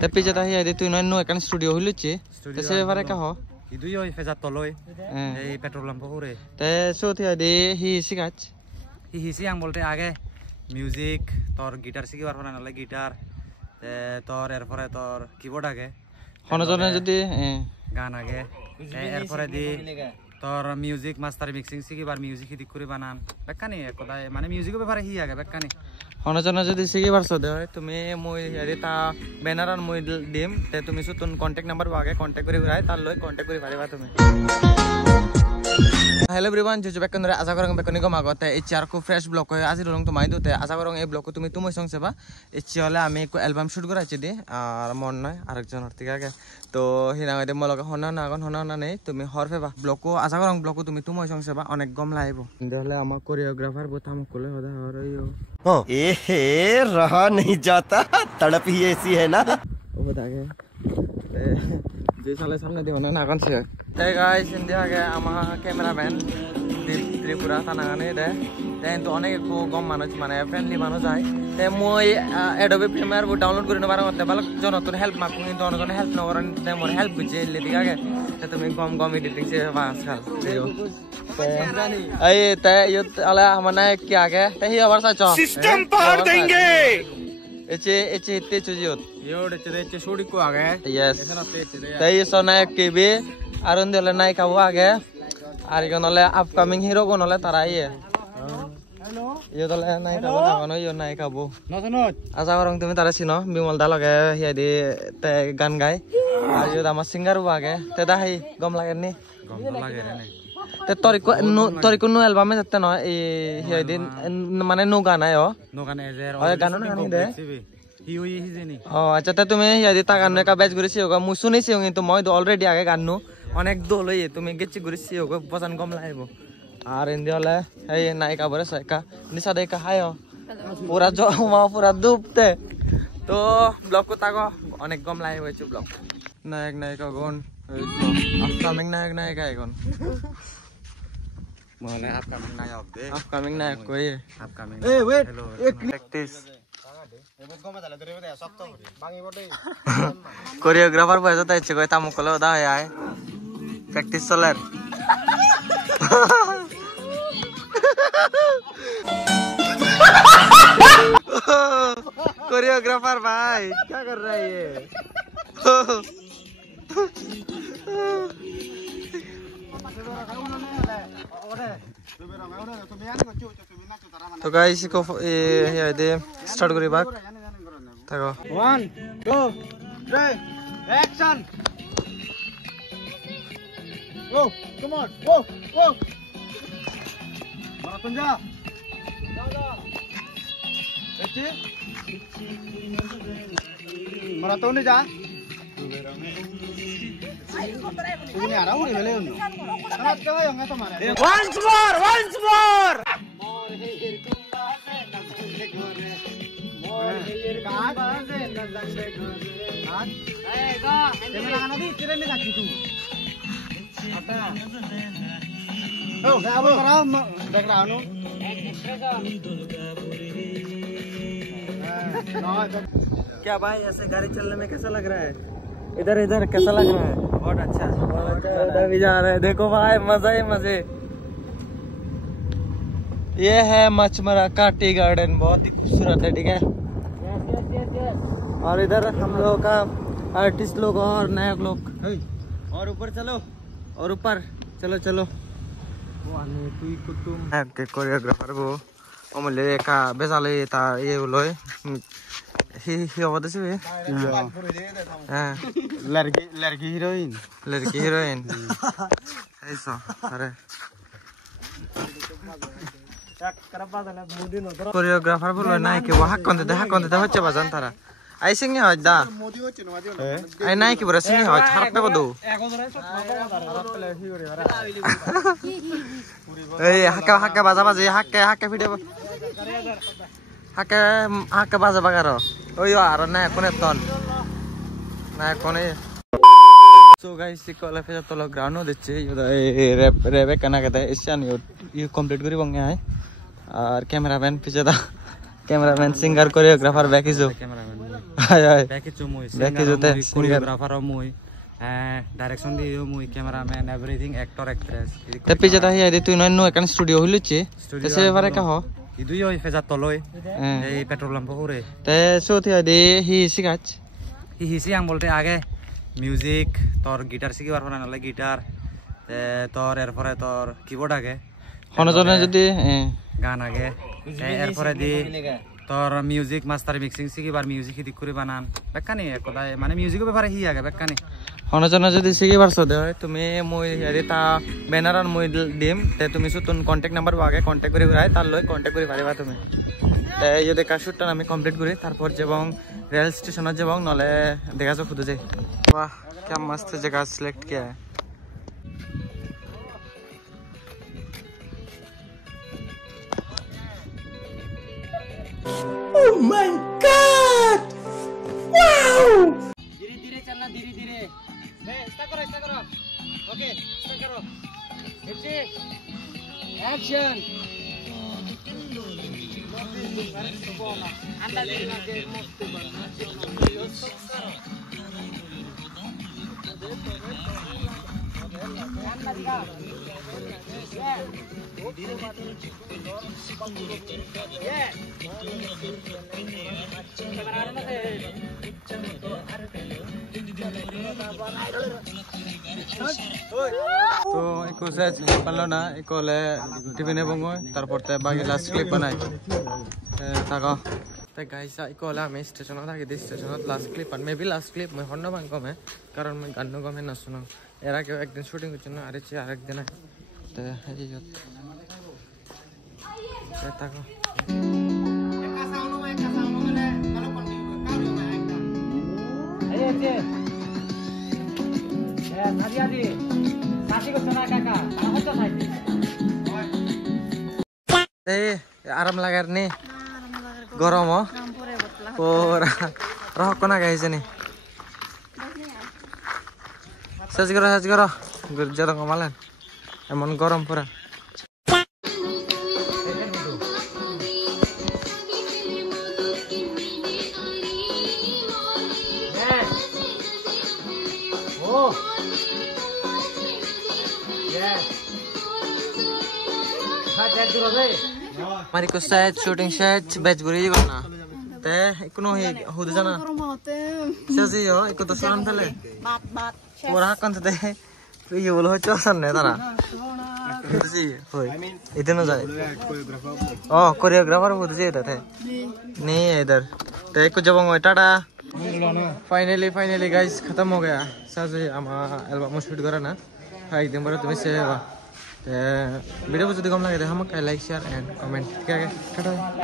Tapi jatah ya itu nu akan studio hulu cie. Tese vare kah ho? Itu yo feza toloi. Petrol lampu hure. Te so thia de hi sikach. Hi siang bolte आगे music তোর guitar শিখিবার পরে নালে guitar তোর এরপরে তোর keyboard আগে হনজনে যদি গান আগে এরপরে দি তোর মিউজিক মাস্টার মিক্সিং শিখিবার মিউজিক হিদি করে বানান বেকানি একদাই মানে মিউজিকের ব্যাপারে হি আগে বেকানি হনজনে যদি শিখিবার সদে হয় তুমি মই হেৰি তা ব্যানার আর মই দিম তে তুমি সুতুন কন্টাক্ট নাম্বার আগে কন্টাক্ট কৰি ৰাই তাৰ লৈ কন্টাক্ট কৰি পাৰিবা তুমি Hello everyone, jojo back kandre asa korang back ni gom agote HR ko fresh block hoy azir rong to mai dote asa korang ei block ko tumi tumoi song seba HR hole ami ko album shoot korachi di ar mon noy arekjon horti age to hina gade mologa hona na nei tumi horfe ba block ko asa korang block ko tumi tumoi song seba onek gom laibo inde hole amar choreographer botham kole hoda horoyo हो ए हे रहा नहीं जाता तड़प ही ऐसी है ना o dage je sale samne di ona na kon se Hey guys, ini aja ama cameraman di Tripura tanangane deh. Dan itu onek aku gom manoj mana friendly manoj ay. Dan moi Adobe Premiere bu download kuri nobarang otte balak jono tun help makung itu ono jono help nobaran dan mau help buje leti aja. Tapi tumi gom editing sih pas kal. Ayo teh yut ala mana kya aja? Teh hiya barsa cho. System पार देंगे Ece itte chujut. yo ece shooting ko आगे Yes. Teh iso naik kibi. Arun dile naik kabu age, ari gonole upcoming hero gonole tarai ye. Yo dile naik kabu kagono yo naik kabu. Nasanot. Asa orang tumi tarai sino, bimol dalog ya hiya di te gan gai. Yo dama singer bu age, te dahi gom lagi ni. Gom lagi ni. Te toriku nu album e jatte no hiya di mane nu gana yo. No kan ezer. Oh gana na ni de. Hiui hizeni. Oh acha te tumi hiya di ta ganne ka batch gurisi hoga musuni si hongi to moi do already age gannu. অনেক দোল হয়ে তুমি গেছি ঘুরেছি ওকে পছন্দ কম লাগবো আর এন্দি হলে এই নায়িকা বলে সাইকা নিশা দেখা হায় পুরা জমা পুরা ডুবতে তো ব্লগ কো তাগো অনেক কম লাগবে হইছে ব্লগ নায়িকা গন আপকামিং নায়িকা এখন মানে আপকামিং নায়ক কই আপকামিং এ ওয়েট এক প্র্যাকটিস কোরিওগ্রাফার বয়স তো ইচ্ছে কই তামুক কলে ওদা হয় আয় Practice solar. कोरियोग्राफर भाई क्या कर रहा है ये तो गाइस को ये दे स्टार्ट करी बात देखो 1 2 3 action Go, come on, go. Marathon ja. Ece. Marathon ni ja. Ini ada uri mele unno. Sangat kaya yang itu mana? Once more. More here kumba se nazande gore. More here kumba se nazande gore. Hey, go. Camera kana di tire ni lagi tu. Oh, apa kau background? क्या भाई ऐसे गाड़ी चलने में कैसा लग रहा है इधर कैसा लग रहा है बहुत अच्छा उधर भी जा रहे हैं देखो भाई मजे ही मजे ये है मचमरा का टी गार्डन बहुत ही खूबसूरत है ठीक है और इधर हम लोगों का आर्टिस्ट लोग और नायक लोग और ऊपर चलो और ऊपर चलो के कोरियोग्राफर वो ओमले का बेसाले ता ये लोय ही होता से हां लड़की हीरोइन ऐसा अरे कोरियोग्राफर बोलो ना कि वो हाक कोन दे होचे बजन तारा ai singi hoj da ai nai ki bora singi hoj harap pe bodu ei hakka baja baje hakka video hakka baja bagaro oi aro na kone ton na kone so guys sikole fe tolo grano dicche rep kana kata isyan you complete kori bang hai R cameraman পিছে দা cameraman singer choreographer ব্যাকিজো ব্যাকিজো মুই choreographer মুই direction দিও মুই cameraman everything actor actress তে পিছে দা হিয়া তুই নন্য এখানে studio হইলছে তে সে এবারে কা হ ইদুই ওই ফেজা তলই এই পেট্রোল পাম্প করে তে সো থিয়া দে হি সিগাচ হি সিয়াং বলতে আগে মিউজিক তোর গিটার শিখিবার পরে নালে গিটার তে তোর এরপরে তোর কিবোর্ড আগে হনজনে যদি গান আগে এরপরে দি তোর মিউজিক মাস্টার মিক্সিং শিখিবার মিউজিক হিদি করে বানান বেকানি একদাই মানে মিউজিকের ব্যাপারে হি আগে বেকানি হনজনে যদি শিখিবার সদে হয় তুমি মই হেৰি তা ব্যানার আর মই দিম তে তুমি সুতুন কন্টাক্ট নাম্বার আগে কন্টাক্ট করি রাই তার লই কন্টাক্ট করি পারিবা তুমি তে এই যে কাশুটটা আমি কমপ্লিট করি তারপর যেবং রেল স্টেশনত যেবং নলে দেখা যাও খুদে যাই বাহ क्या मस्त जगह सिलेक्ट किया है Oh my God! Wow! धीरे-धीरे चलना धीरे-धीरे बे स्टार्ट करो ओके स्टार्ट करो एक्शन अंदर देखना के मस्त बनना তো ইকো সেজ পারলো না ইকোলে টিভিনে বঙ্গয় তারপর তে বাকি লাস্ট ক্লিপ বানাই থাকো তে গাইসা ইকোলে আমি স্টেশনত থাকি দি স্টেশনত লাস্ট ক্লিপ আর মেবি লাস্ট ক্লিপ মই হন্ন বাং কমে কারণ মই গান গমে না শুনো এর আগে একদিন শুটিং হচ্ছে না আরে আরেকদিন তে এই থাকো আরাম লাগার নি গরম পুরা রহ কোনা গাইছে নি সাজ করো গুরজার কমালেন এমন গরম পুরা Mariko set shooting set batch guri jibo na te ikono he hudu jana sesi yo iko to suram thale bat pura kan te ye bolo hocho sanne tara sesi hoy ideno jay oh choreographer hudu je ta the nahi इधर te iko jabang hoy tata finally guys खत्म हो गया साजे आमा album shoot करा ना एकदम बड़ा तुम्हें से वीडियो को যদি কম লাগে দেখো আমাকে লাইক শেয়ার এন্ড কমেন্ট ঠিক আছে টাটা